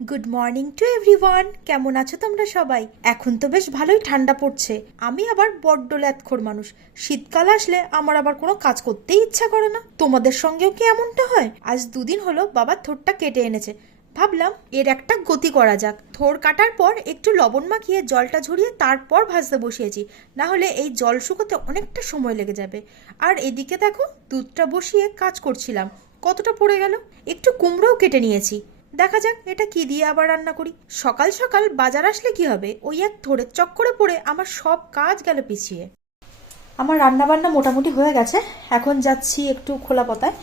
Good morning to everyone. কেমন আছো তোমরা সবাই? এখন তো বেশ ভালোই ঠান্ডা পড়ছে। আমি আবার বড্ড ল্যাদখোর মানুষ। শীতকাল আসলে আমার আবার কোনো কাজ করতেই ইচ্ছা করে না। তোমাদের সঙ্গেও কি এমনটা হয়? আজ দুদিন হলো বাবার থোরটা কেটে এনেছে। ভাবলাম এর একটা গতি করা যাক। থোর কাটার পর একটু লবণ মাখিয়ে জলটা ঝরিয়ে তারপর ভাজতে বসিয়েছি, না হলে এই জল শুকোতে অনেকটা সময় লেগে যাবে। আর এদিকে দেখো, দুধটা বসিয়ে কাজ করছিলাম, কতটা পড়ে গেল। একটু কুমড়োও কেটে নিয়েছি। দেখা যাক এটা কি দিয়ে আবার রান্না করি। সকাল সকাল বাজার আসলে কি হবে, ওই এক থোড়ের চক্করে পড়ে আমার সব কাজ গেল পিছিয়ে। আমার রান্না বান্না মোটামুটি হয়ে গেছে। এখন যাচ্ছি একটু খোলা পতায়,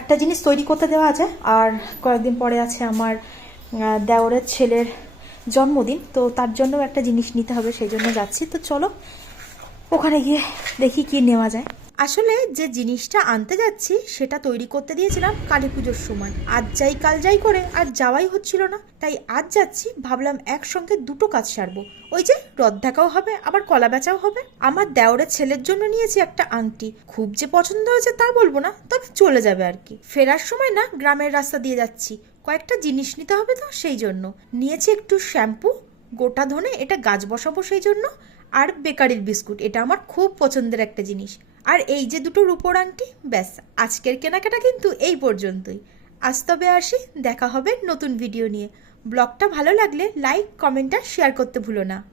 একটা জিনিস তৈরি করতে দেওয়া আছে। আর কয়েকদিন পরে আছে আমার দেওরের ছেলের জন্মদিন, তো তার জন্য একটা জিনিস নিতে হবে, সেই জন্য যাচ্ছি। তো চলো ওখানে গিয়ে দেখি কি নেওয়া যায়। আসলে যে জিনিসটা আনতে যাচ্ছি সেটা তৈরি করতে দিয়েছিলাম কালী পুজোর সময়। আজ যাই কাল যাই করে আর যাওয়াই হচ্ছিল না, তাই আজ যাচ্ছি। ভাবলাম একসঙ্গে দুটো কাজ সারবো। ওই যে রথ দেখাও হবে, আবার কলা বেচাও হবে। আমার দেওরের ছেলের জন্য নিয়েছি একটা আংটি। খুব যে পছন্দ হয়েছে তা বলবো না, তবে চলে যাবে আর কি। ফেরার সময় না গ্রামের রাস্তা দিয়ে যাচ্ছি, কয়েকটা জিনিস নিতে হবে, তো সেই জন্য নিয়েছি একটু শ্যাম্পু, গোটা ধনে, এটা গাছ বসাবো সেই জন্য, আর বেকারির বিস্কুট, এটা আমার খুব পছন্দের একটা জিনিস। আর এই যে দুটো রূপোর আংটি, ব্যাস আজকের কেনাকাটা কিন্তু এই পর্যন্তই। আজ তবে আসি, দেখা হবে নতুন ভিডিও নিয়ে। ব্লগটা ভালো লাগলে লাইক, কমেন্ট আর শেয়ার করতে ভুলো না।